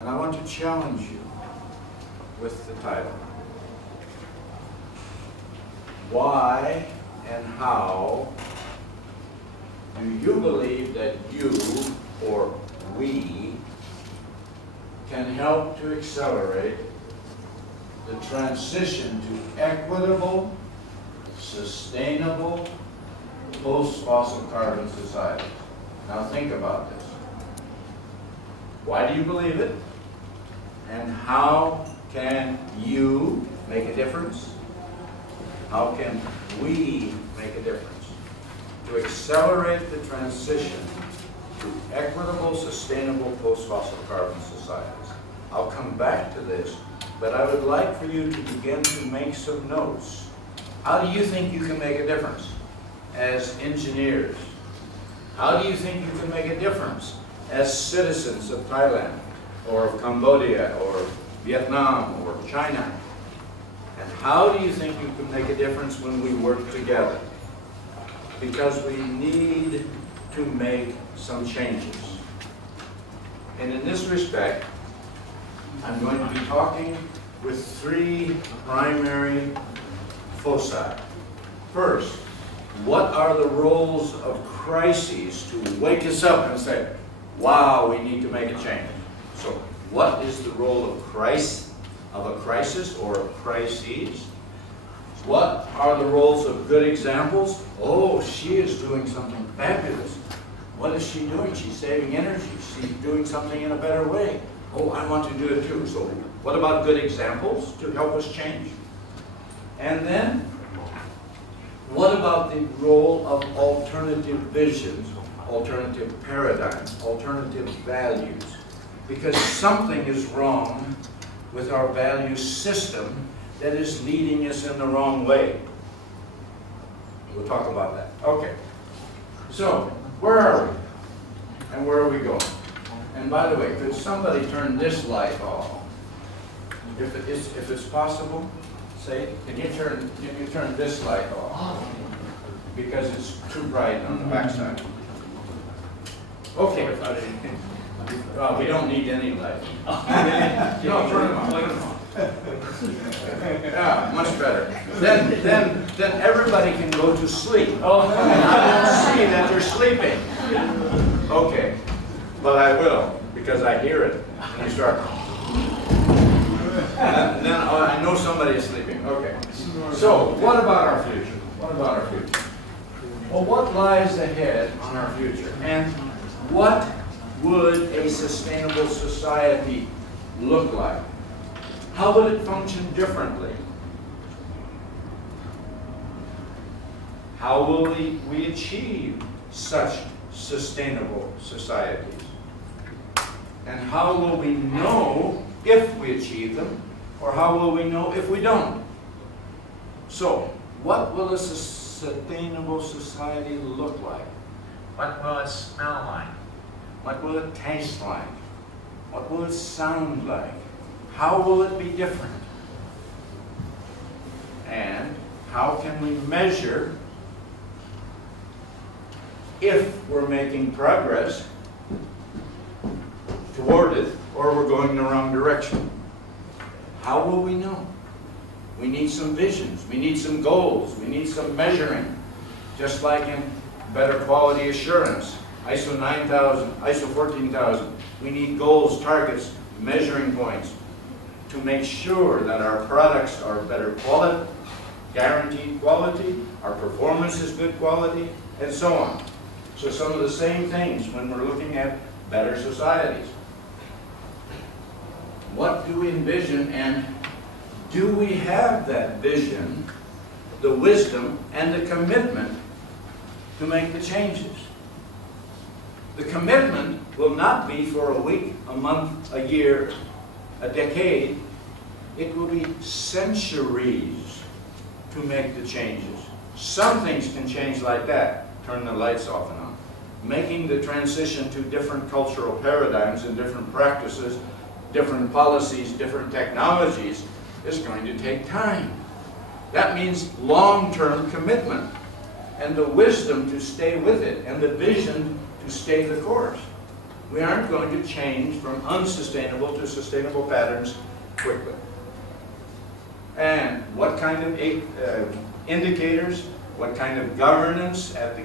And I want to challenge you with the title. Why and how do you believe that you, or we, can help to accelerate the transition to equitable, sustainable, post-fossil carbon societies? Now think about this. Why do you believe it? And how can you make a difference? How can we make a difference to accelerate the transition to equitable, sustainable, post-fossil carbon societies? I'll come back to this, but I would like for you to begin to make some notes. How do you think you can make a difference as engineers? How do you think you can make a difference as citizens of Thailand, or of Cambodia, or Vietnam, or China? And how do you think you can make a difference when we work together? Because we need to make some changes. And in this respect, I'm going to be talking with three primary foci. First, what are the roles of crises to wake us up and say, wow, we need to make a change? So, what is the role of a crisis or of crises? What are the roles of good examples? Oh, she is doing something fabulous. What is she doing? She's saving energy. She's doing something in a better way. Oh, I want to do it too. So, what about good examples to help us change? And then, what about the role of alternative visions, alternative paradigms, alternative values? Because something is wrong with our value system that is leading us in the wrong way. We'll talk about that. Okay. So, where are we? And where are we going? And by the way, could somebody turn this light off? If it's possible, say, can you turn this light off? Because it's too bright on the backside. Okay. We don't need any light. No, turn them on. Yeah, much better. Then everybody can go to sleep. And I won't see that you're sleeping. Okay. But I will, because I hear it. And you start. And then I know somebody is sleeping. Okay. So, what about our future? What about our future? Well, what lies ahead on our future? And what would a sustainable society look like? How would it function differently? How will we achieve such sustainable societies? And how will we know if we achieve them, or how will we know if we don't? So, what will a sustainable society look like? What will it smell like? What will it taste like? What will it sound like? How will it be different? And how can we measure if we're making progress toward it or we're going the wrong direction? How will we know? We need some visions. We need some goals. We need some measuring. Just like in better quality assurance. ISO 9000, ISO 14000. We need goals, targets, measuring points to make sure that our products are better quality, guaranteed quality, our performance is good quality, and so on. So some of the same things when we're looking at better societies. What do we envision, and do we have that vision, the wisdom, and the commitment to make the changes? The commitment will not be for a week, a month, a year, a decade. It will be centuries to make the changes. Some things can change like that. Turn the lights off and on. Making the transition to different cultural paradigms and different practices, different policies, different technologies is going to take time. That means long-term commitment and the wisdom to stay with it and the vision to stay the course. We aren't going to change from unsustainable to sustainable patterns quickly. And what kind of indicators, what kind of governance at the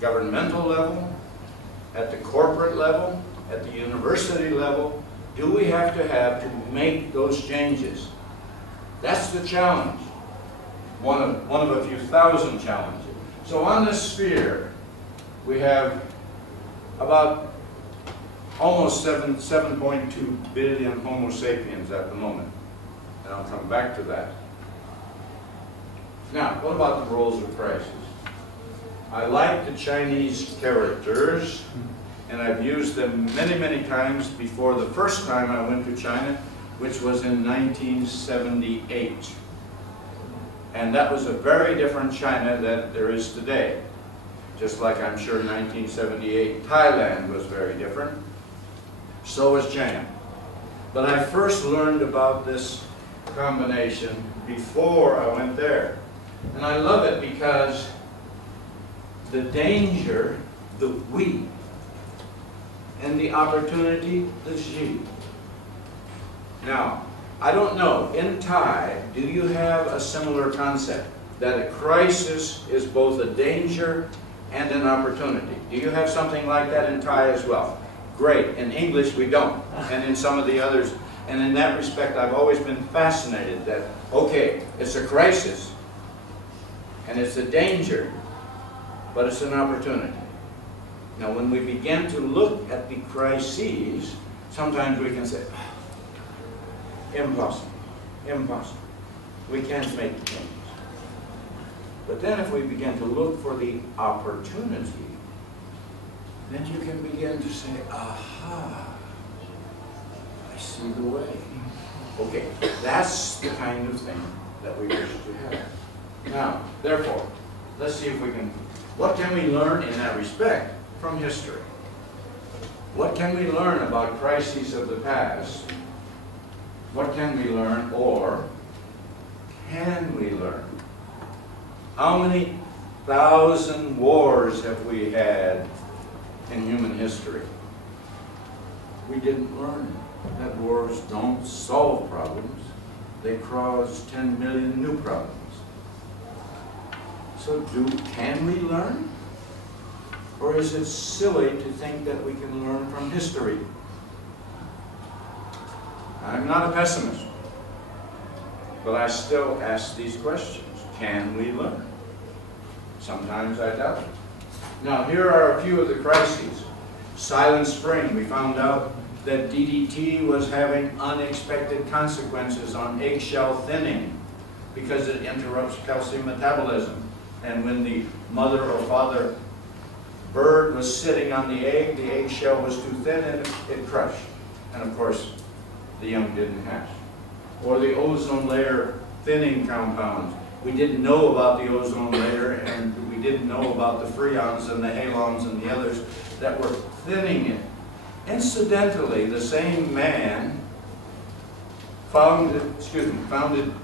governmental level, at the corporate level, at the university level, do we have to make those changes? That's the challenge. One of a few thousand challenges. So on this sphere, we have about almost 7.2 billion Homo sapiens at the moment. And I'll come back to that. Now, what about the roles of crisis? I like the Chinese characters, and I've used them many, many times before the first time I went to China, which was in 1978. And that was a very different China than there is today. Just like I'm sure 1978 Thailand was very different, so was China. But I first learned about this combination before I went there. And I love it because the danger, the we, and the opportunity, the she. Now, I don't know, in Thai, do you have a similar concept? That a crisis is both a danger and an opportunity. Do you have something like that in Thai as well? Great. In English, we don't. And in some of the others. And in that respect, I've always been fascinated that, okay, it's a crisis, and it's a danger, but it's an opportunity. Now, when we begin to look at the crises, sometimes we can say, impossible, impossible. We can't make the changes. But then if we begin to look for the opportunity, then you can begin to say, aha, I see the way. Okay, that's the kind of thing that we wish to have. Now, therefore, let's see if we can, what can we learn in that respect from history? What can we learn about crises of the past? What can we learn, or can we learn? How many thousand wars have we had in human history? We didn't learn that wars don't solve problems. They cause 10 million new problems. So can we learn? Or is it silly to think that we can learn from history? I'm not a pessimist, but I still ask these questions. Can we learn? Sometimes I doubt it. Now, here are a few of the crises. Silent Spring, we found out that DDT was having unexpected consequences on eggshell thinning because it interrupts calcium metabolism. And when the mother or father bird was sitting on the eggshell was too thin and it crushed. And of course, the young didn't hatch. Or the ozone layer thinning compounds. We didn't know about the ozone layer, and we didn't know about the freons and the halons and the others that were thinning it. Incidentally, the same man founded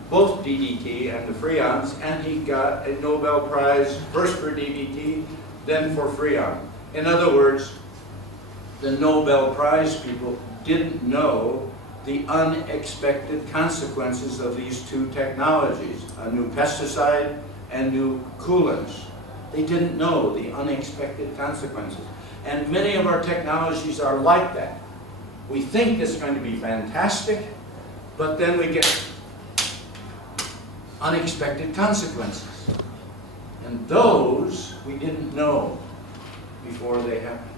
both DDT and the freons, and he got a Nobel Prize first for DDT, then for freon. In other words, the Nobel Prize people didn't know the unexpected consequences of these two technologies, a new pesticide and new coolants. They didn't know the unexpected consequences. And many of our technologies are like that. We think it's going to be fantastic, but then we get unexpected consequences. And those we didn't know before they happened.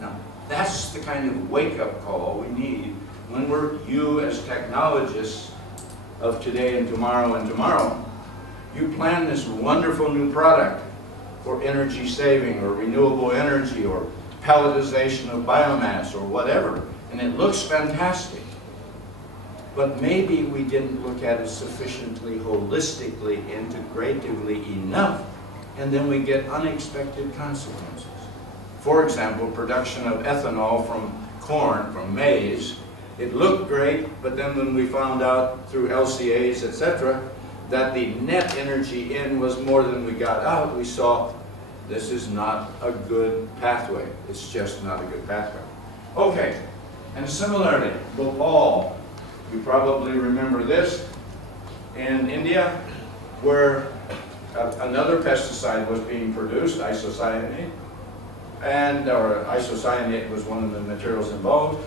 Now, that's the kind of wake-up call we need when you as technologists of today and tomorrow, you plan this wonderful new product for energy saving or renewable energy or pelletization of biomass or whatever, and it looks fantastic. But maybe we didn't look at it sufficiently holistically, integratively enough, and then we get unexpected consequences. For example, production of ethanol from corn, from maize. It looked great, but then when we found out through LCAs, etc., that the net energy in was more than we got out, we saw this is not a good pathway. It's just not a good pathway. Okay, and similarly, Bhopal, you probably remember this, in India, where another pesticide was being produced, isocyanate, or isocyanate was one of the materials involved.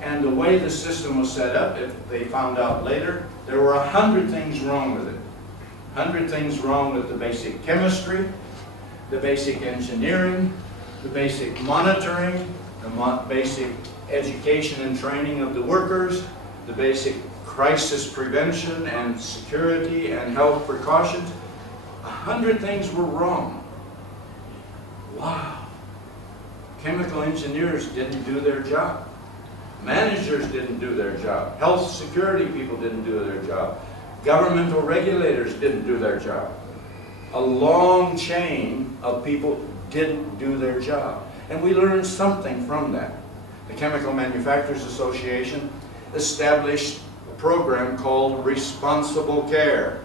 And the way the system was set up, they found out later, there were 100 things wrong with it. 100 things wrong with the basic chemistry, the basic engineering, the basic monitoring, the basic education and training of the workers, the basic crisis prevention and security and health precautions. 100 things were wrong. Wow. Chemical engineers didn't do their job. Managers didn't do their job. Health security people didn't do their job. Governmental regulators didn't do their job. A long chain of people didn't do their job. And we learned something from that. The Chemical Manufacturers Association established a program called Responsible Care.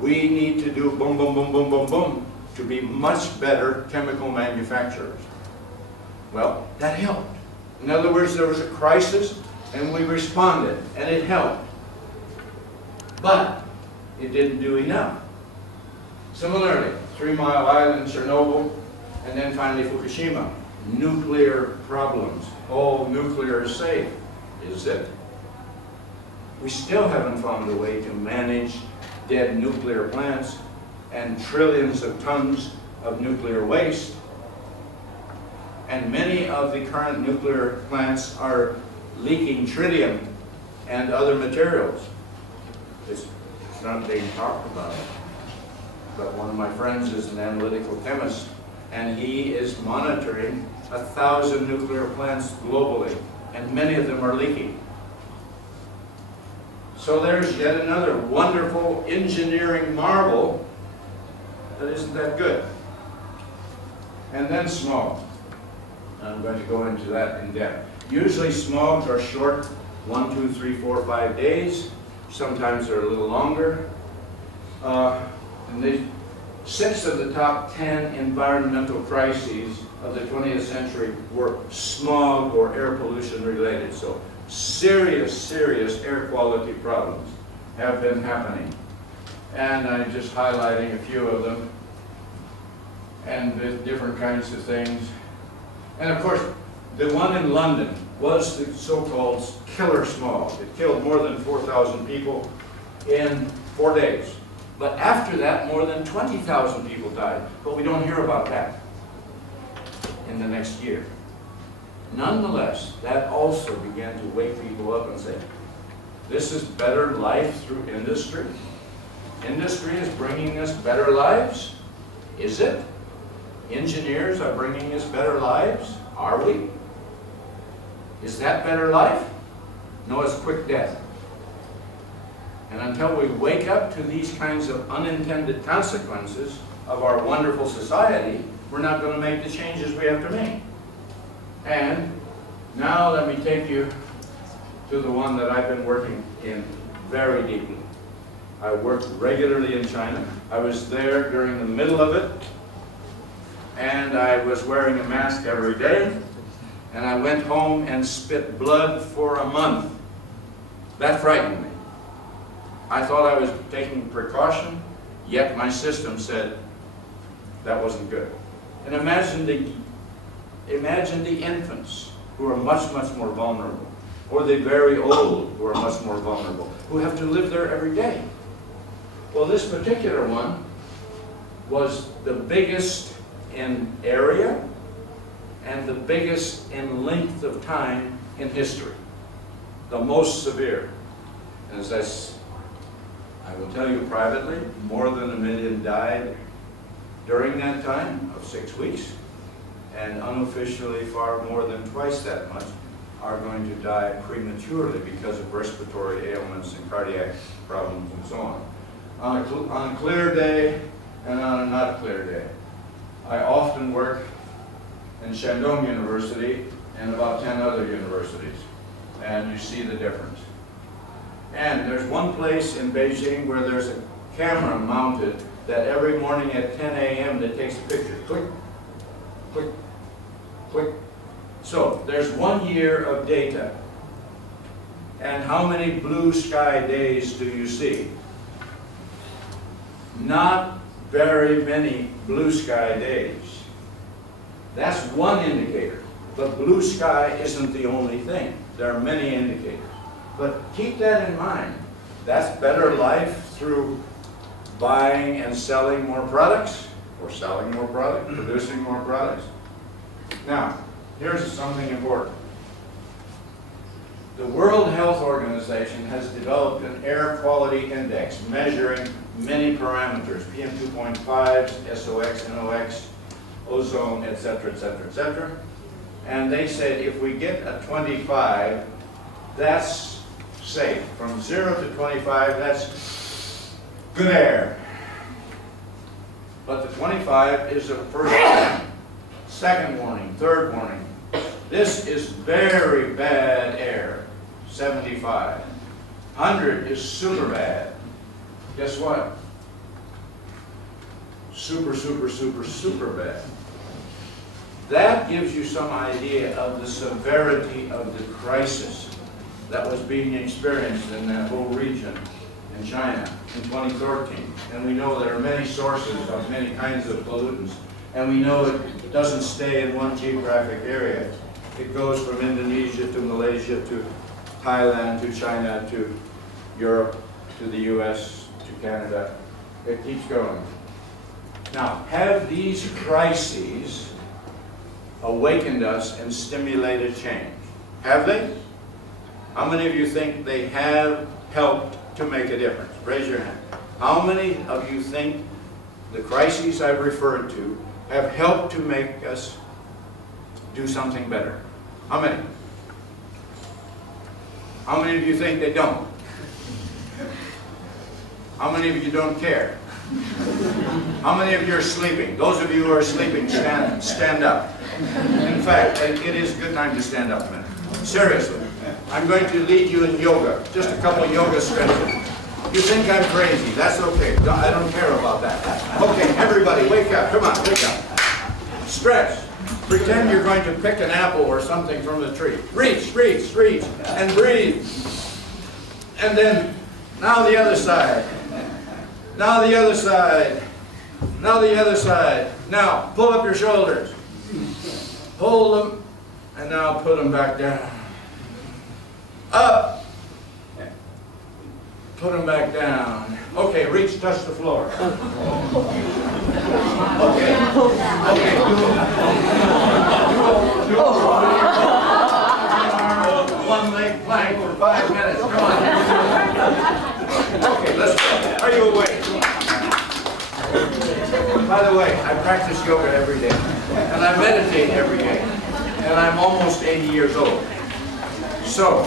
We need to do boom, boom, boom, boom, boom, boom to be much better chemical manufacturers. Well, that helped. In other words, there was a crisis and we responded and it helped. But it didn't do enough. Similarly, 3 Mile Island, Chernobyl, and then finally Fukushima. Nuclear problems. Oh, nuclear is safe. Is it? We still haven't found a way to manage dead nuclear plants and trillions of tons of nuclear waste. And many of the current nuclear plants are leaking tritium and other materials. It's not being talked about. But one of my friends is an analytical chemist, and he is monitoring 1,000 nuclear plants globally, and many of them are leaking. So there's yet another wonderful engineering marvel that isn't that good. And then smog. I'm going to go into that in depth. Usually smogs are short, 1, 2, 3, 4, 5 days. Sometimes they're a little longer. And 6 of the top 10 environmental crises of the 20th century were smog or air pollution related. So serious, serious air quality problems have been happening. And I'm just highlighting a few of them and the different kinds of things. And of course, the one in London was the so-called killer smog. It killed more than 4,000 people in 4 days. But after that, more than 20,000 people died. But we don't hear about that in the next year. Nonetheless, that also began to wake people up and say, this is better life through industry. Industry is bringing us better lives. Is it? Engineers are bringing us better lives. Are we? Is that better life? No, it's quick death. And until we wake up to these kinds of unintended consequences of our wonderful society, we're not going to make the changes we have to make. And now let me take you to the one that I've been working in very deeply. I worked regularly in China. I was there during the middle of it, and I was wearing a mask every day, and I went home and spit blood for a month. That frightened me. I thought I was taking precaution, yet my system said that wasn't good. And imagine the infants who are much, much more vulnerable, or the very old who are much more vulnerable, who have to live there every day. Well, this particular one was the biggest in area and the biggest in length of time in history, the most severe. And as I will tell you privately, more than 1 million died during that time of 6 weeks, and unofficially far more than twice that much are going to die prematurely because of respiratory ailments and cardiac problems and so on. On a clear day and on a not clear day. I often work in Shandong University and about 10 other universities, and you see the difference. And there's one place in Beijing where there's a camera mounted that every morning at 10 a.m. that takes a picture. Click, click, click, So there's 1 year of data. And how many blue sky days do you see? Not very many blue sky days. That's one indicator. But blue sky isn't the only thing. There are many indicators. But keep that in mind. That's better life through buying and selling more products, or selling more products, producing more products. Now, here's something important. The World Health Organization has developed an air quality index measuring many parameters, PM2.5, SOx, NOx, ozone, etc., etc., etc. And they said if we get a 25, that's safe. From 0 to 25, that's good air. But the 25 is a first warning, second warning, third warning. This is very bad air, 75. 100 is super bad. Guess what? Super, super, super, super bad. That gives you some idea of the severity of the crisis that was being experienced in that whole region in China in 2013. And we know there are many sources of many kinds of pollutants. And we know it doesn't stay in one geographic area. It goes from Indonesia to Malaysia to Thailand to China to Europe to the US to Canada. It keeps going. Now, have these crises awakened us and stimulated change? Have they? How many of you think they have helped to make a difference? Raise your hand. How many of you think the crises I've referred to have helped to make us do something better? How many? How many of you think they don't? How many of you don't care? How many of you are sleeping? Those of you who are sleeping, stand up. In fact, it is a good time to stand up a minute. Seriously, I'm going to lead you in yoga. Just a couple of yoga stretches. You think I'm crazy, that's okay. I don't care about that. Okay, everybody, wake up. Come on, wake up. Stretch. Pretend you're going to pick an apple or something from the tree. Reach, reach, reach, and breathe. And then, now the other side. Now the other side. Now the other side. Now, pull up your shoulders. Hold them, and now put them back down. Up. Put them back down. Okay, reach, touch the floor. Okay. Okay. One leg plank for 5 minutes. Come on. Okay, let's go. Are you awake? By the way, I practice yoga every day. And I meditate every day. And I'm almost 80 years old. So,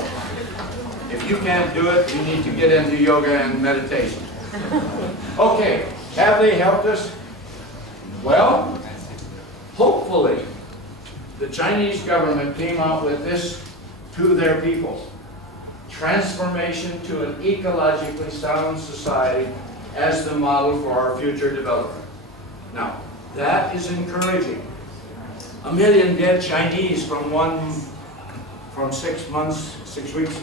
if you can't do it, you need to get into yoga and meditation. Okay, have they helped us? Well, hopefully, the Chinese government came out with this to their people. Transformation to an ecologically sound society as the model for our future development. Now, that is encouraging. 1 million dead Chinese from 6 months, 6 weeks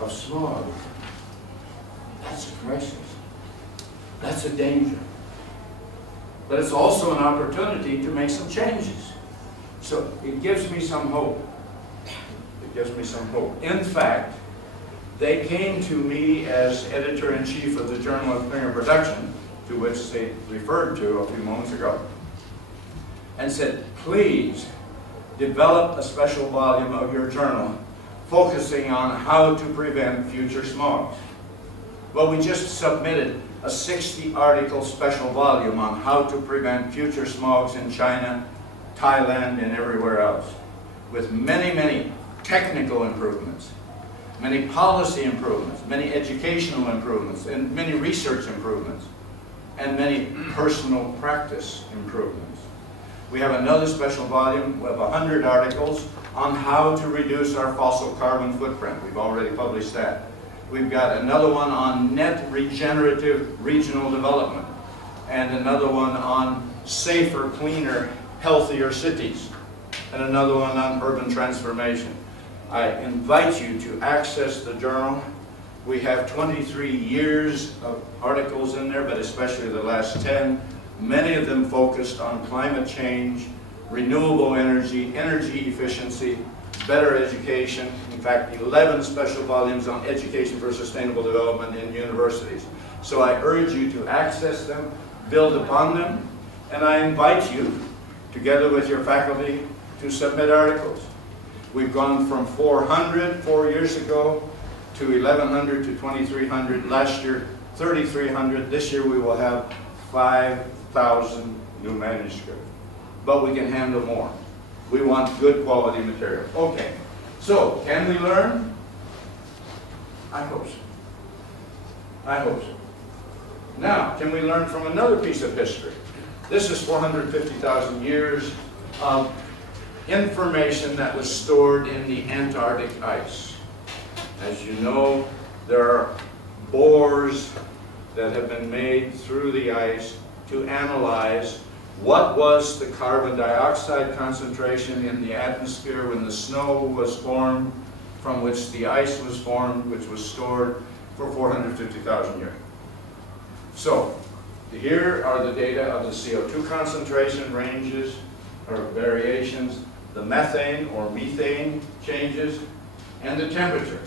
of smog. That's a crisis. That's a danger. But it's also an opportunity to make some changes. So it gives me some hope. It gives me some hope. In fact, they came to me as editor-in-chief of the Journal of Cleaner Production, to which they referred to a few moments ago, and said, please develop a special volume of your journal focusing on how to prevent future smogs. Well, we just submitted a 60-article special volume on how to prevent future smogs in China, Thailand, and everywhere else, with many, many technical improvements, many policy improvements, many educational improvements, and many research improvements, and many personal practice improvements. We have another special volume of 100 articles on how to reduce our fossil carbon footprint. We've already published that. We've got another one on net regenerative regional development, and another one on safer, cleaner, healthier cities. and another one on urban transformation. I invite you to access the journal. We have 23 years of articles in there, but especially the last 10, many of them focused on climate change, renewable energy, energy efficiency, better education. In fact, 11 special volumes on education for sustainable development in universities. So I urge you to access them, build upon them, and I invite you, together with your faculty, to submit articles. We've gone from 400 4 years ago to 1,100 to 2,300. Last year, 3,300. This year we will have 5,000 new manuscripts. But we can handle more. We want good quality material. Okay, so can we learn? I hope so. I hope so. Now, can we learn from another piece of history? This is 450,000 years of information that was stored in the Antarctic ice. As you know, there are bores that have been made through the ice to analyze what was the carbon dioxide concentration in the atmosphere when the snow was formed, from which the ice was formed, which was stored for 450,000 years. So, here are the data of the CO2 concentration ranges or variations, the methane or methane changes, and the temperature.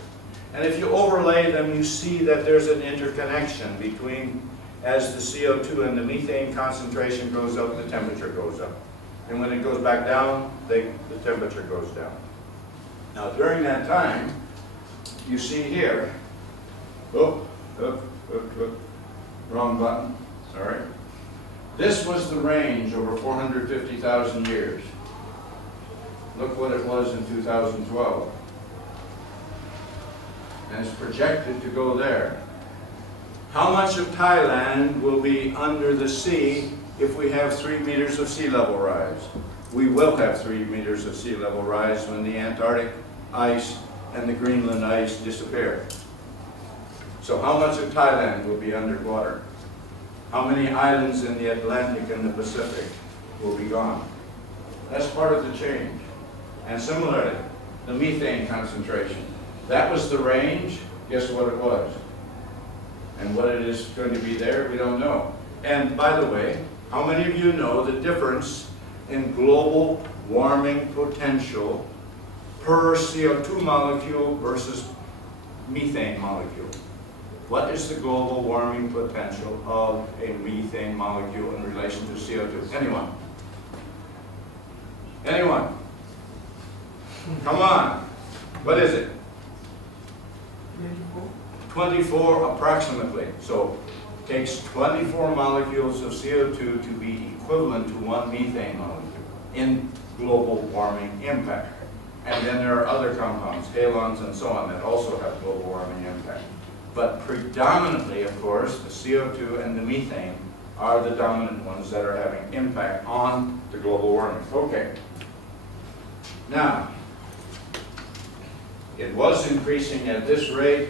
And if you overlay them, you see that there's an interconnection between, as the CO2 and the methane concentration goes up, the temperature goes up. And when it goes back down, the temperature goes down. Now during that time, you see here, wrong button, sorry. This was the range over 450,000 years. Look what it was in 2012. And it's projected to go there. How much of Thailand will be under the sea if we have 3 meters of sea level rise? We will have 3 meters of sea level rise when the Antarctic ice and the Greenland ice disappear. So how much of Thailand will be underwater? How many islands in the Atlantic and the Pacific will be gone? That's part of the change. And similarly, the methane concentration. That was the range. Guess what it was? And what it is going to be there, we don't know. And by the way, how many of you know the difference in global warming potential per CO2 molecule versus methane molecule? What is the global warming potential of a methane molecule in relation to CO2? Anyone? Anyone? Come on. What is it? 24 approximately. So it takes 24 molecules of CO2 to be equivalent to 1 methane molecule in global warming impact. And then there are other compounds, halons and so on, that also have global warming impact. But predominantly, of course, the CO2 and the methane are the dominant ones that are having impact on the global warming. Okay. Now, it was increasing at this rate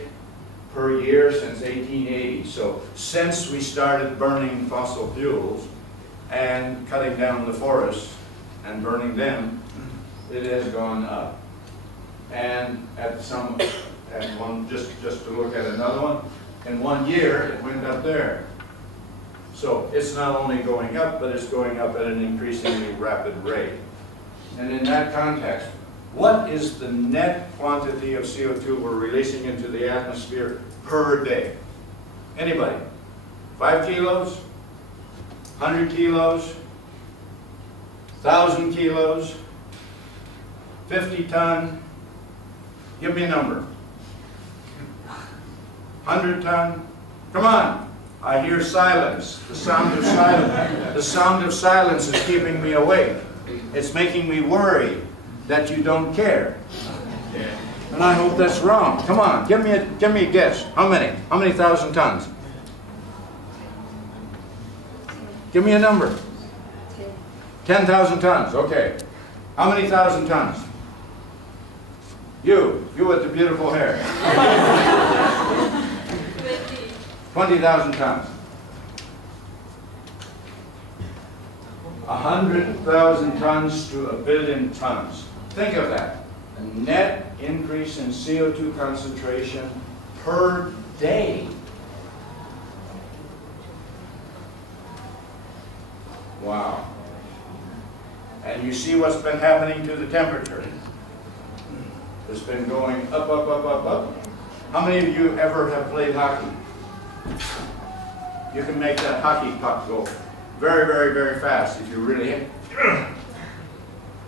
per year since 1880. So since we started burning fossil fuels and cutting down the forests and burning them, it has gone up. And just to look at another one, in 1 year it went up there. So it's not only going up, but it's going up at an increasingly rapid rate. And in that context, what is the net quantity of CO2 we're releasing into the atmosphere per day? Anybody? 5 kilos? 100 kilos? 1,000 kilos? 50 ton? Give me a number. 100 ton? Come on. I hear silence. The sound of silence. The sound of silence is keeping me awake. It's making me worry that you don't care. And I hope that's wrong. Come on, give me a guess. How many? How many thousand tons? Give me a number. 10,000 tons. Okay. How many thousand tons? You with the beautiful hair. 20,000 tons. 100,000 tons to 1 billion tons. Think of that. A net increase in CO2 concentration per day. Wow. And you see what's been happening to the temperature. It's been going up, up, up, up, up. How many of you ever have played hockey? You can make that hockey puck go very, very, very fast if you really hit.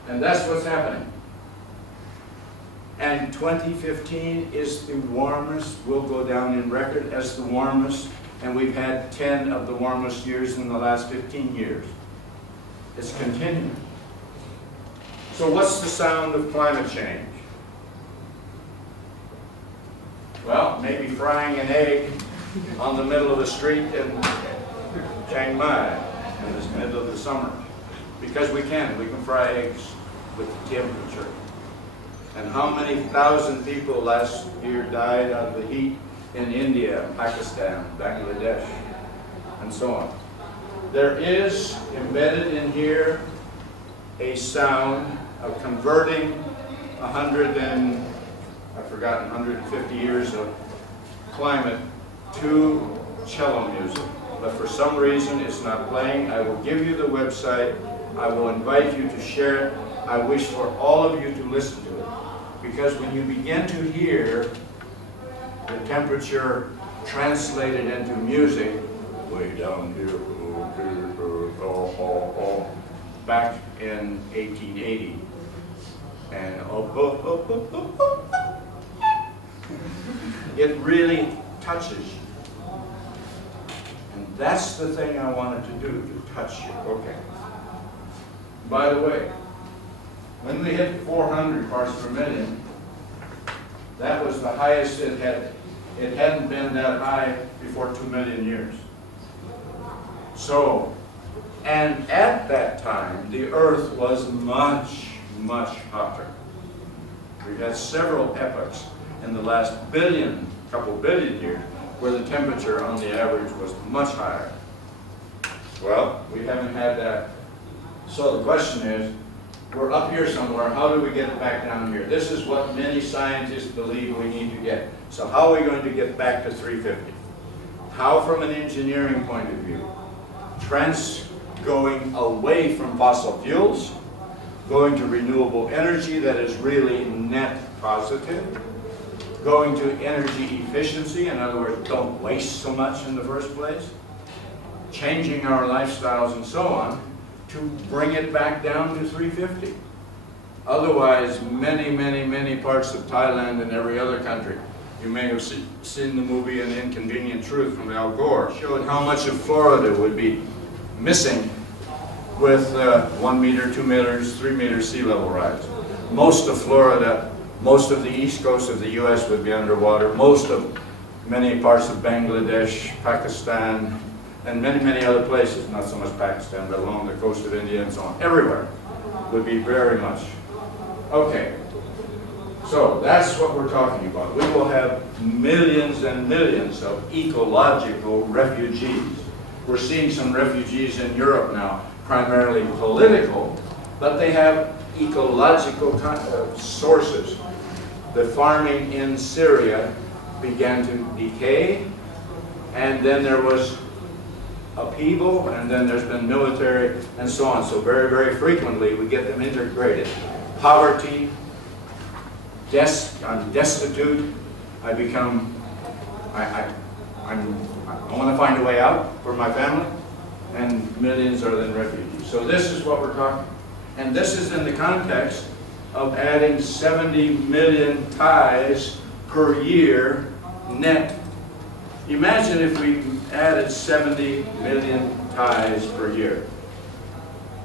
And that's what's happening. And 2015 is the warmest, will go down in record as the warmest, and we've had 10 of the warmest years in the last 15 years. It's continuing. So what's the sound of climate change? Well, maybe frying an egg on the middle of the street in Chiang Mai in the middle of the summer. Because we can fry eggs with the temperature. And how many thousand people last year died out of the heat in India, Pakistan, Bangladesh, and so on. There is embedded in here a sound of converting 150 years of climate to cello music. But for some reason it's not playing. I will give you the website. I will invite you to share it. I wish for all of you to listen to it. Because when you begin to hear the temperature translated into music, way down here, back in 1880, and it really touches you. And that's the thing I wanted to do, to touch you. Okay. By the way, when we hit 400 parts per million, that was the highest it had. It hadn't been that high before 2 million years. So, and at that time, the Earth was much, much hotter. We've had several epochs in the last couple billion years where the temperature on the average was much higher. Well, we haven't had that. So the question is, we're up here somewhere, how do we get it back down here? This is what many scientists believe we need to get. So how are we going to get back to 350? How, from an engineering point of view? Going away from fossil fuels, going to renewable energy that is really net positive, going to energy efficiency, in other words, don't waste so much in the first place, changing our lifestyles and so on, to bring it back down to 350. Otherwise, many parts of Thailand and every other country, you may have seen the movie An Inconvenient Truth from Al Gore, showed how much of Florida would be missing with 1 meter, 2 meters, 3 meters sea level rise. Most of Florida, most of the east coast of the US would be underwater. Many parts of Bangladesh, Pakistan, and many other places, not so much Pakistan, but along the coast of India and so on, everywhere would be very much. Okay, so that's what we're talking about. We will have millions and millions of ecological refugees. We're seeing some refugees in Europe now, primarily political, but they have ecological sources. The farming in Syria began to decay, and then there was upheaval, and then there's been military and so on. So very frequently we get them integrated. Poverty, I'm destitute, I want to find a way out for my family, and millions are then refugees. So this is what we're talking. And this is in the context of adding 70 million Thais per year net. Imagine if we added 70 million Thais per year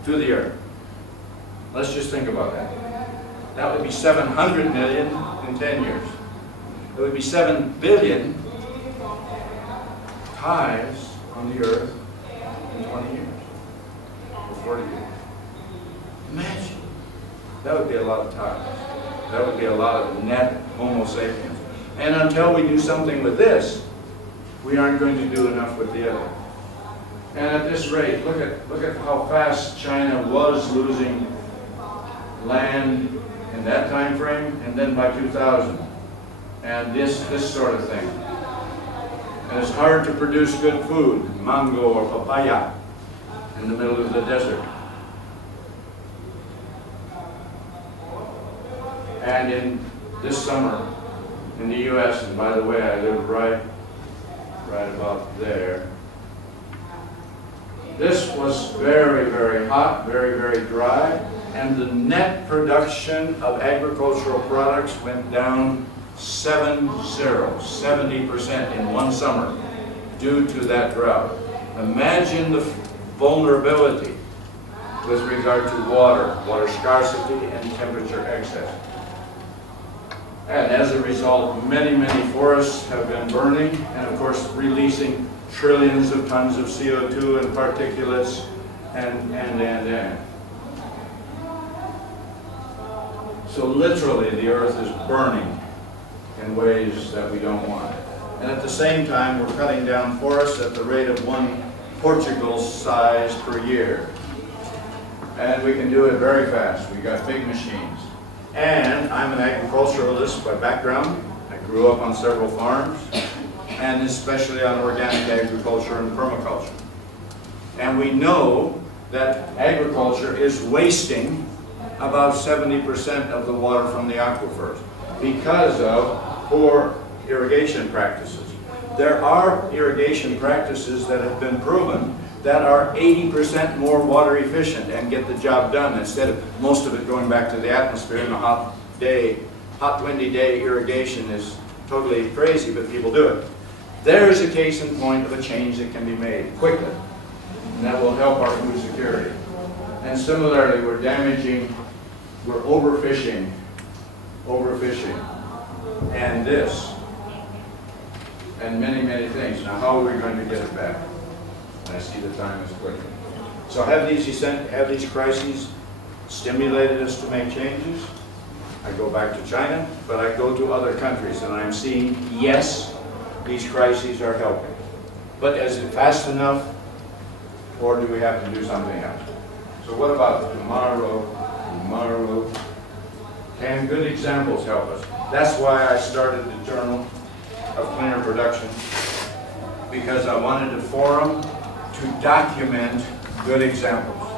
to the earth. Let's just think about that. That would be 700 million in 10 years. It would be 7 billion Thais on the earth in 20 years, or 40 years. Imagine. That would be a lot of Thais. That would be a lot of net Homo sapiens. And until we do something with this, we aren't going to do enough with the other. And at this rate, look at how fast China was losing land in that time frame, and then by 2000, and this sort of thing. And it's hard to produce good food, mango or papaya, in the middle of the desert. And in this summer, in the U.S., and by the way, I live right about there. This was very, very hot, very, very dry, and the net production of agricultural products went down 70% in one summer due to that drought. Imagine the vulnerability with regard to water scarcity, and temperature excess. And as a result, many, many forests have been burning, and of course releasing trillions of tons of CO2 and particulates, and. So literally the earth is burning in ways that we don't want. And at the same time, we're cutting down forests at the rate of 1 Portugal's size per year. And we can do it very fast. We got big machines. And I'm an agriculturalist by background. I grew up on several farms, and especially on organic agriculture and permaculture. And we know that agriculture is wasting about 70% of the water from the aquifers because of poor irrigation practices. There are irrigation practices that have been proven that are 80% more water efficient and get the job done, instead of most of it going back to the atmosphere. In a hot windy day, irrigation is totally crazy, but people do it. There is a case in point of a change that can be made quickly, and that will help our food security. And similarly, we're overfishing, and this, and many, many things. Now, how are we going to get it back? And I see the time is quick. So have these crises stimulated us to make changes? I go back to China, but I go to other countries, and I'm seeing, yes, these crises are helping. But is it fast enough, or do we have to do something else? So what about tomorrow? Can good examples help us? That's why I started the Journal of Cleaner Production, because I wanted a forum to document good examples.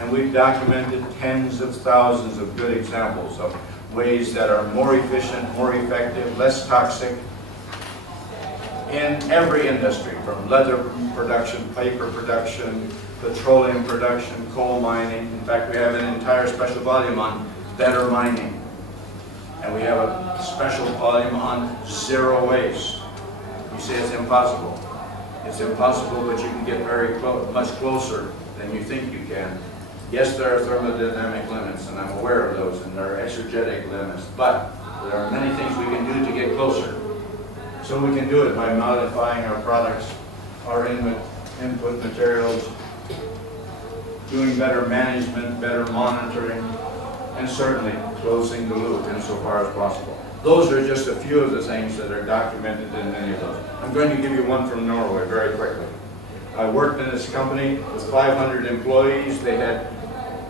And we've documented tens of thousands of good examples of ways that are more efficient, more effective, less toxic in every industry, from leather production, paper production, petroleum production, coal mining. In fact, we have an entire special volume on better mining. And we have a special volume on zero waste. You say it's impossible. It's impossible, but you can get very much closer than you think you can. Yes, there are thermodynamic limits, and I'm aware of those, and there are exergetic limits, but there are many things we can do to get closer. So we can do it by modifying our products, our input materials, doing better management, better monitoring, and certainly closing the loop insofar as possible. Those are just a few of the things that are documented in many of those. I'm going to give you one from Norway very quickly. I worked in this company with 500 employees. They had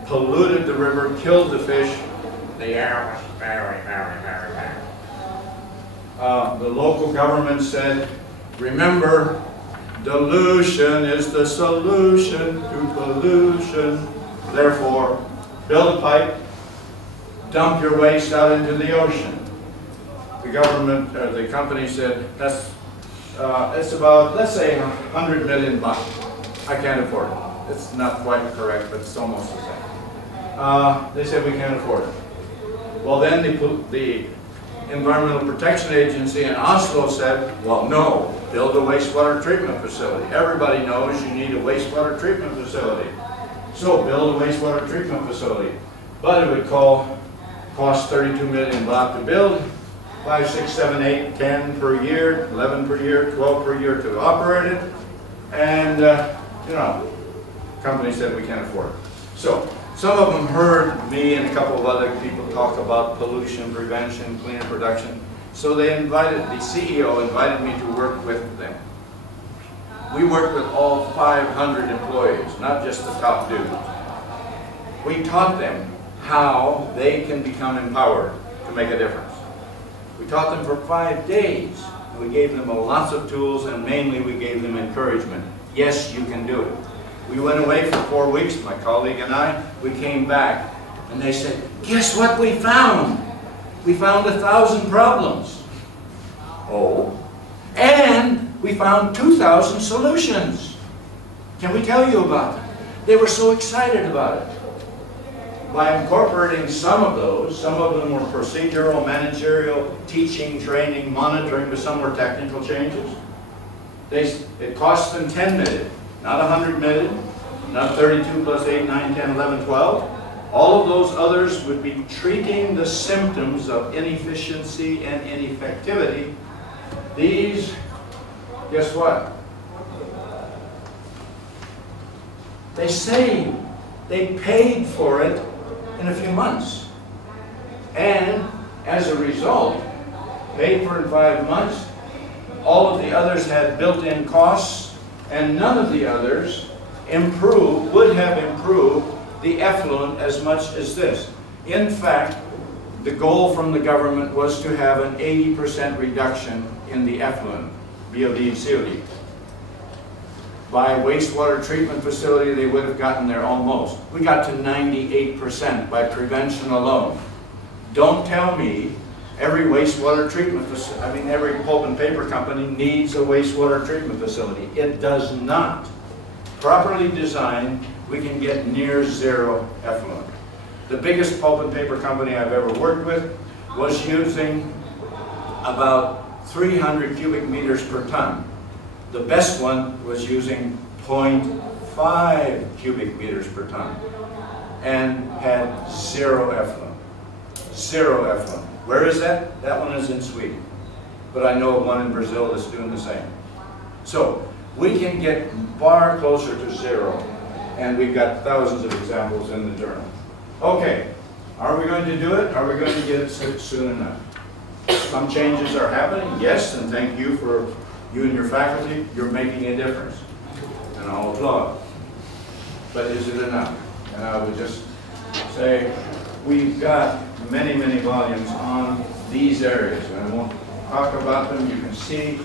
polluted the river, killed the fish. The air was very, very, very bad. The local government said, remember, dilution is the solution to pollution. Therefore, build a pipe, dump your waste out into the ocean. The government, or the company said, it's about, let's say, $100 million. I can't afford it. It's not quite correct, but it's almost the same. They said we can't afford it. Well, then the Environmental Protection Agency in Oslo said, well, no, build a wastewater treatment facility. Everybody knows you need a wastewater treatment facility. So build a wastewater treatment facility. But it would cost 32 million baht to build, 5, 6, 7, 8, 10 per year, 11 per year, 12 per year to operate it. And, company said we can't afford it. So some of them heard me and a couple of other people talk about pollution prevention, cleaner production. So the CEO invited me to work with them. We worked with all 500 employees, not just the top dude. We taught them how they can become empowered to make a difference. We taught them for 5 days. We gave them lots of tools, and mainly we gave them encouragement. Yes, you can do it. We went away for 4 weeks, my colleague and I. We came back, and they said, guess what we found? We found 1,000 problems. Oh, and we found 2,000 solutions. Can we tell you about them? They were so excited about it. By incorporating some of those, some of them were procedural, managerial, teaching, training, monitoring, but some were technical changes. It cost them 10 million, not 100 million, not 32 plus 8, 9, 10, 11, 12. All of those others would be treating the symptoms of inefficiency and ineffectivity. These, guess what? They saved. They paid for it in a few months. And as a result, paid for in 5 months, all of the others had built-in costs, and none of the others would have improved the effluent as much as this. In fact, the goal from the government was to have an 80% reduction in the effluent, BOD and COD. By wastewater treatment facility, they would have gotten there almost. We got to 98% by prevention alone. Don't tell me every wastewater treatment facility, every pulp and paper company needs a wastewater treatment facility. It does not. Properly designed, we can get near zero effluent. The biggest pulp and paper company I've ever worked with was using about 300 cubic meters per ton. The best one was using 0.5 cubic meters per ton and had zero effluent. Zero effluent. Where is that? That one is in Sweden. But I know of one in Brazil that's doing the same. So we can get far closer to zero, and we've got thousands of examples in the journal. Okay, are we going to do it? Are we going to get it soon enough? Some changes are happening, yes, and thank you for you and your faculty. You're making a difference, and I'll applaud. But is it enough? And I would just say we've got many, many volumes on these areas, and I won't talk about them. You can see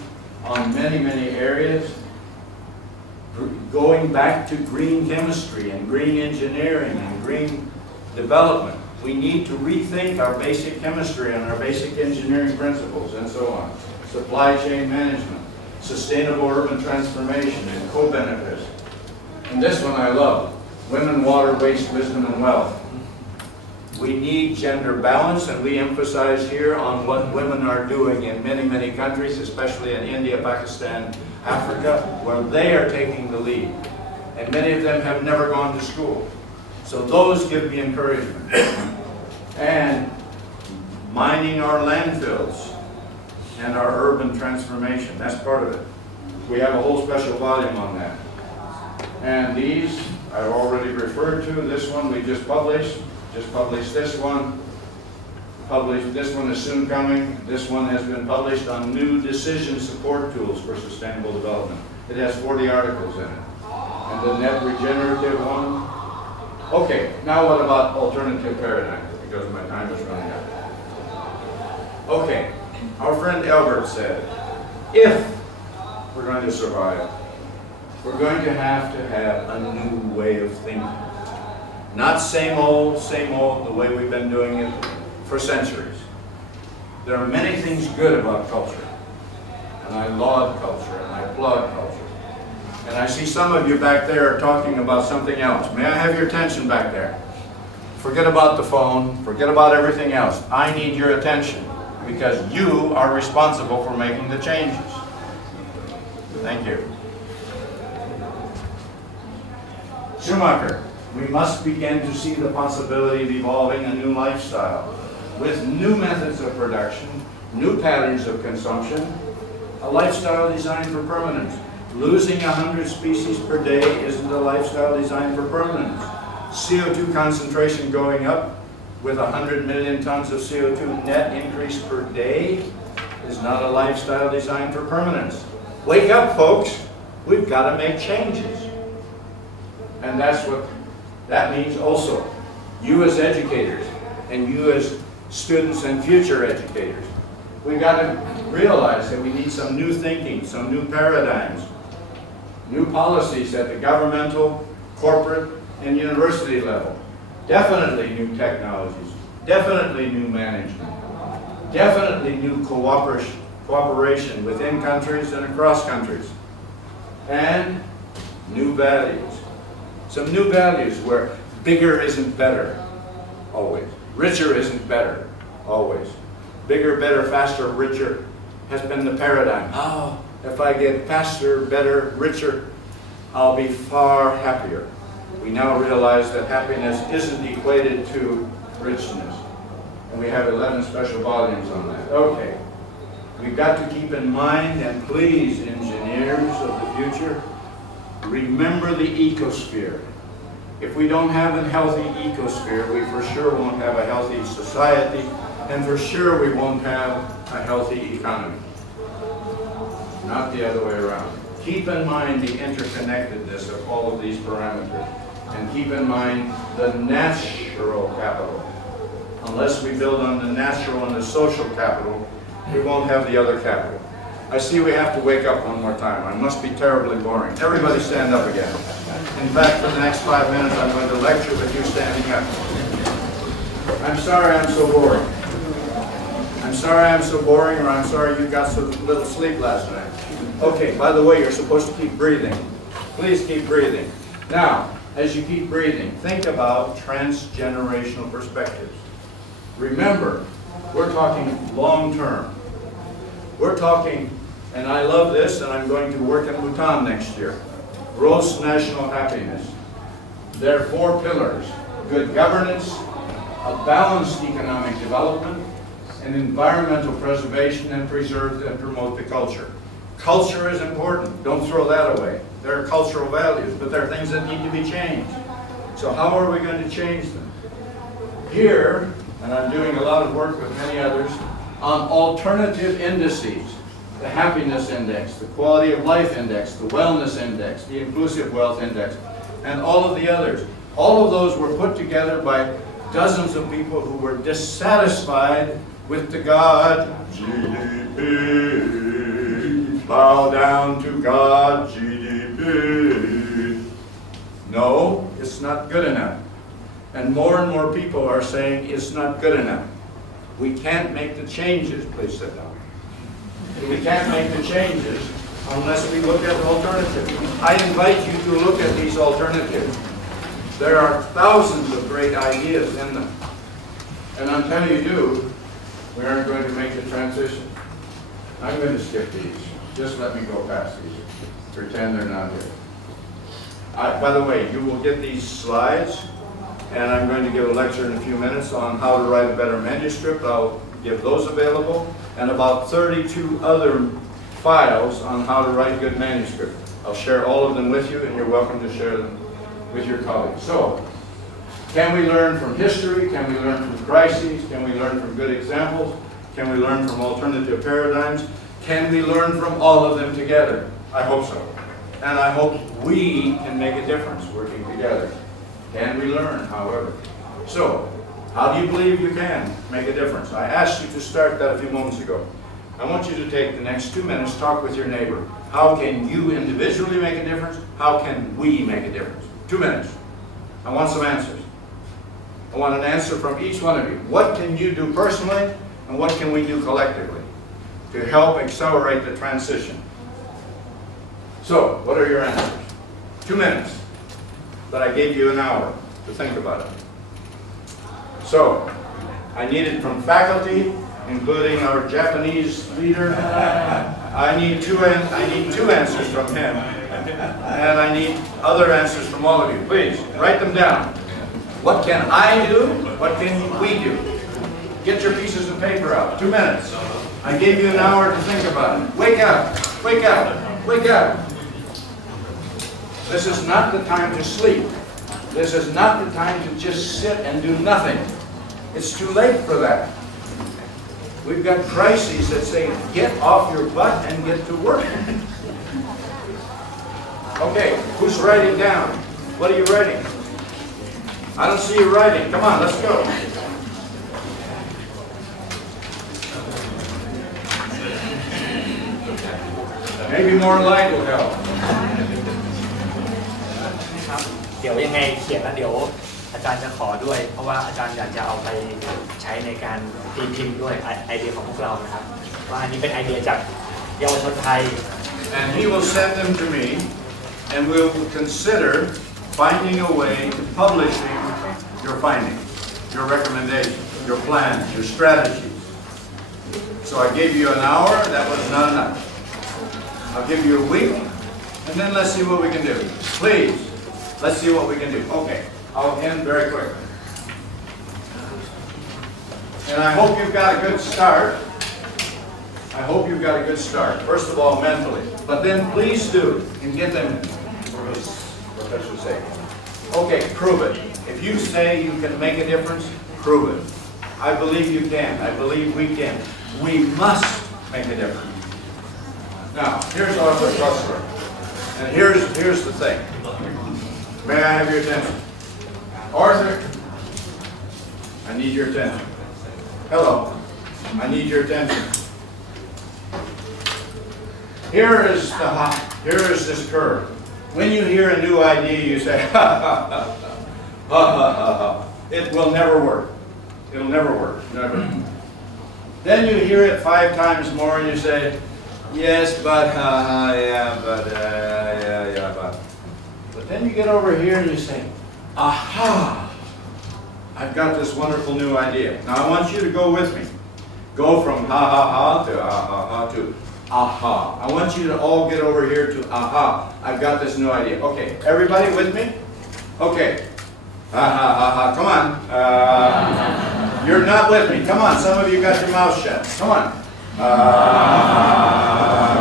on many, many areas, going back to green chemistry and green engineering and green development. We need to rethink our basic chemistry and our basic engineering principles and so on. Supply chain management, sustainable urban transformation, and co-benefits. And this one I love, women, water, waste, wisdom, and wealth. We need gender balance, and we emphasize here on what women are doing in many, many countries, especially in India, Pakistan, Africa, where they are taking the lead. And many of them have never gone to school. So those give me encouragement. And mining our landfills and our urban transformation, that's part of it. We have a whole special volume on that. And these I've already referred to. This one we just published this one. This one is soon coming. This one has been published on new decision support tools for sustainable development. It has 40 articles in it. And the net regenerative one. Okay, now what about alternative paradigm? Because my time is running out. Okay, our friend Albert said, if we're going to survive, we're going to have a new way of thinking. Not same old, the way we've been doing it for centuries. There are many things good about culture. And I laud culture, and I applaud culture. And I see some of you back there talking about something else. May I have your attention back there? Forget about the phone, forget about everything else. I need your attention, because you are responsible for making the changes. Thank you. Schumacher, we must begin to see the possibility of evolving a new lifestyle with new methods of production, new patterns of consumption, a lifestyle designed for permanence. Losing 100 species per day isn't a lifestyle designed for permanence. CO2 concentration going up with 100 million tons of CO2 net increase per day is not a lifestyle designed for permanence. Wake up, folks. We've got to make changes. And that's what that means also. You as educators and you as students and future educators. We've got to realize that we need some new thinking, some new paradigms, new policies at the governmental, corporate, and university level. Definitely new technologies, definitely new management, definitely new cooperation within countries and across countries, and new values. Some new values where bigger isn't better, always. Richer isn't better, always. Bigger, better, faster, richer has been the paradigm. Oh, if I get faster, better, richer, I'll be far happier. We now realize that happiness isn't equated to richness. And we have 11 special volumes on that. Okay. We've got to keep in mind, and please, engineers of the future, remember the ecosphere. If we don't have a healthy ecosphere, we for sure won't have a healthy society, and for sure we won't have a healthy economy. Not the other way around. Keep in mind the interconnectedness of all of these parameters, and keep in mind the natural capital. Unless we build on the natural and the social capital, we won't have the other capital. I see we have to wake up one more time. I must be terribly boring. Everybody stand up again. In fact, for the next 5 minutes, I'm going to lecture with you standing up. I'm sorry I'm so boring. I'm sorry I'm so boring, or I'm sorry you got so little sleep last night. Okay, by the way, you're supposed to keep breathing. Please keep breathing. Now, as you keep breathing, think about transgenerational perspectives. Remember, we're talking long term. We're talking, and I love this, and I'm going to work in Bhutan next year. Gross national happiness. There are 4 pillars: good governance, a balanced economic development, and environmental preservation, and preserve and promote the culture. Culture is important. Don't throw that away. There are cultural values, but there are things that need to be changed. So how are we going to change them? Here, and I'm doing a lot of work with many others, on alternative indices, the happiness index, the quality of life index, the wellness index, the inclusive wealth index, and all of the others. All of those were put together by dozens of people who were dissatisfied with the God, GDP, bow down to God, GDP. No, it's not good enough. And more people are saying it's not good enough. We can't make the changes. Please sit down. We can't make the changes unless we look at alternatives. I invite you to look at these alternatives. There are thousands of great ideas in them. And until you do, we aren't going to make the transition. I'm going to skip these. Just let me go past these. Pretend they're not here. By the way, you will get these slides, and I'm going to give a lecture in a few minutes on how to write a better manuscript. I'll give those available, and about 32 other files on how to write good manuscript. I'll share all of them with you, and you're welcome to share them with your colleagues. So, can we learn from history? Can we learn from crises? Can we learn from good examples? Can we learn from alternative paradigms? Can we learn from all of them together? I hope so. And I hope we can make a difference working together. Can we learn, however? So, how do you believe you can make a difference? I asked you to start that a few moments ago. I want you to take the next 2 minutes, talk with your neighbor. How can you individually make a difference? How can we make a difference? 2 minutes. I want some answers. I want an answer from each one of you. What can you do personally, and what can we do collectively to help accelerate the transition? So, what are your answers? 2 minutes. But I gave you an hour to think about it. So, I need it from faculty, including our Japanese leader. I need two answers from him. And I need other answers from all of you. Please, write them down. What can I do? What can we do? Get your pieces of paper out. 2 minutes. I gave you an hour to think about it. Wake up. Wake up. Wake up. This is not the time to sleep. This is not the time to just sit and do nothing. It's too late for that. We've got crises that say, get off your butt and get to work. Okay, who's writing down? What are you writing? I don't see you writing. Come on, let's go. Maybe more light will help. เดี๋ยวยังไงเขียนแล้วเดี๋ยวอาจารย์จะขอด้วยเพราะว่าอาจารย์อยากจะเอาไปใช้ในการตีพิมพ์ด้วยไอเดียของพวกเรานะครับว่าอันนี้เป็นไอเดียจากเยาวชนไทย And he will send them to me and we'll consider finding a way to publishing your findings, your recommendations, your plans, your strategies. So I gave you an hour, that was not enough. I'll give you a week and then let's see what we can do. Please, let's see what we can do. Okay, I'll end very quickly. And I hope you've got a good start. I hope you've got a good start. First of all, mentally. But then please do and get them for his professor's sake. Okay, prove it. If you say you can make a difference, prove it. I believe you can. I believe we can. We must make a difference. Now, here's our professor. And here's the thing. May I have your attention? Arthur, I need your attention. Hello, I need your attention. Here is this curve. When you hear a new idea, you say, ha, ha, ha, ha, ha, ha, ha. It will never work. It'll never work, never. Then you hear it 5 times more and you say, yes, but, yeah, but, yeah, but. But then you get over here and you say, aha, I've got this wonderful new idea. Now I want you to go with me. Go from ha, ha, ha to ha, ha, ha to aha. I want you to all get over here to aha. I've got this new idea. Okay, everybody with me? Okay. Ha, ha, ha, ha. Come on. You're not with me. Come on. Some of you got your mouth shut. Come on.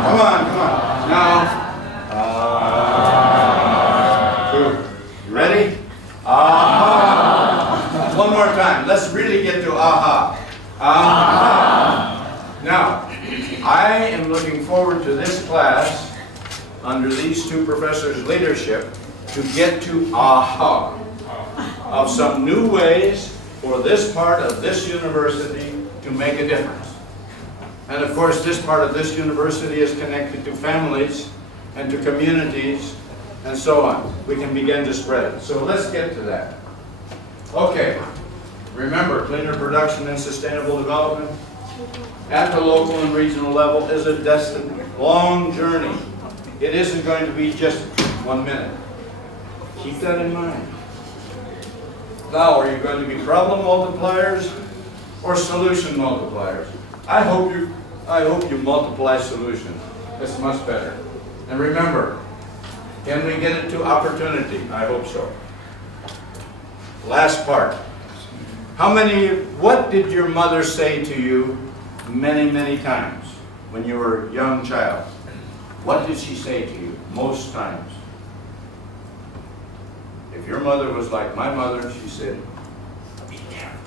Come on, come on. Now. You ready? Aha. One more time. Let's really get to aha. Aha. Now, I am looking forward to this class under these 2 professors' leadership to get to aha of some new ways for this part of this university to make a difference. And of course, this part of this university is connected to families and to communities and so on. We can begin to spread it. So let's get to that. Okay. Remember, cleaner production and sustainable development at the local and regional level is a destined long journey. It isn't going to be just 1 minute. Keep that in mind. Now, are you going to be problem multipliers or solution multipliers? I hope you multiply solutions. It's much better. And remember, can we get it to opportunity? I hope so. Last part. What did your mother say to you many, many times when you were a young child? What did she say to you most times? If your mother was like my mother, she said, be careful,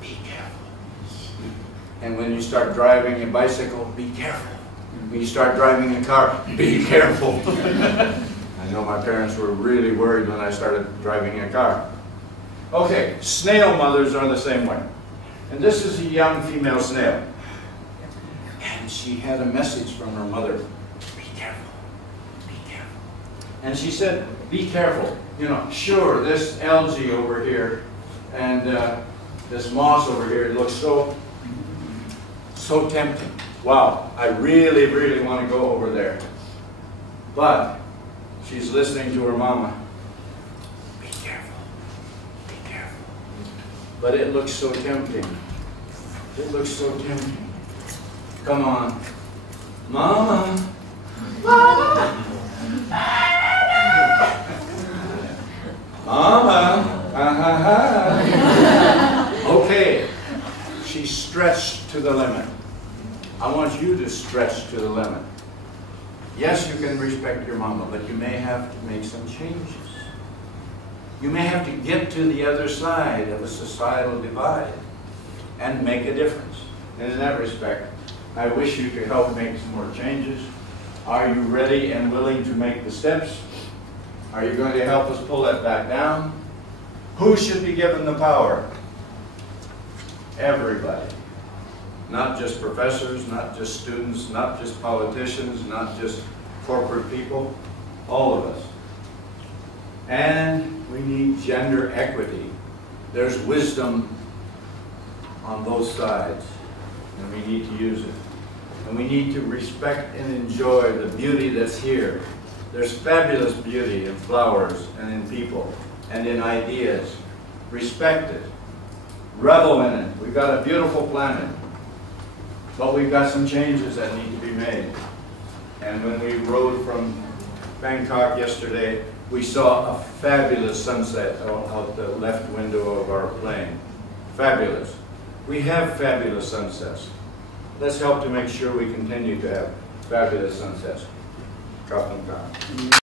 be careful. And when you start driving a bicycle, be careful. When you start driving a car, be careful. I know my parents were really worried when I started driving a car. Okay, snail mothers are the same way. And this is a young female snail. And she had a message from her mother. Be careful, be careful. And she said, be careful. You know, sure, this algae over here and this moss over here, it looks so tempting. Wow, I really, really want to go over there. But she's listening to her mama. Be careful, be careful. But it looks so tempting. It looks so tempting. Come on. Mama. Mama. Mama. Okay. She stretched to the limit. I want you to stretch to the limit. Yes, you can respect your mama, but you may have to make some changes. You may have to get to the other side of a societal divide and make a difference. And in that respect, I wish you could help make some more changes. Are you ready and willing to make the steps? Are you going to help us pull that back down? Who should be given the power? Everybody. Not just professors, not just students, not just politicians, not just corporate people, all of us. And we need gender equity. There's wisdom on both sides, and we need to use it. And we need to respect and enjoy the beauty that's here. There's fabulous beauty in flowers and in people and in ideas. Respect it. Revel in it. We've got a beautiful planet, but we've got some changes that need to be made. And when we rode from Bangkok yesterday, we saw a fabulous sunset out the left window of our plane. Fabulous. We have fabulous sunsets. Let's help to make sure we continue to have fabulous sunsets.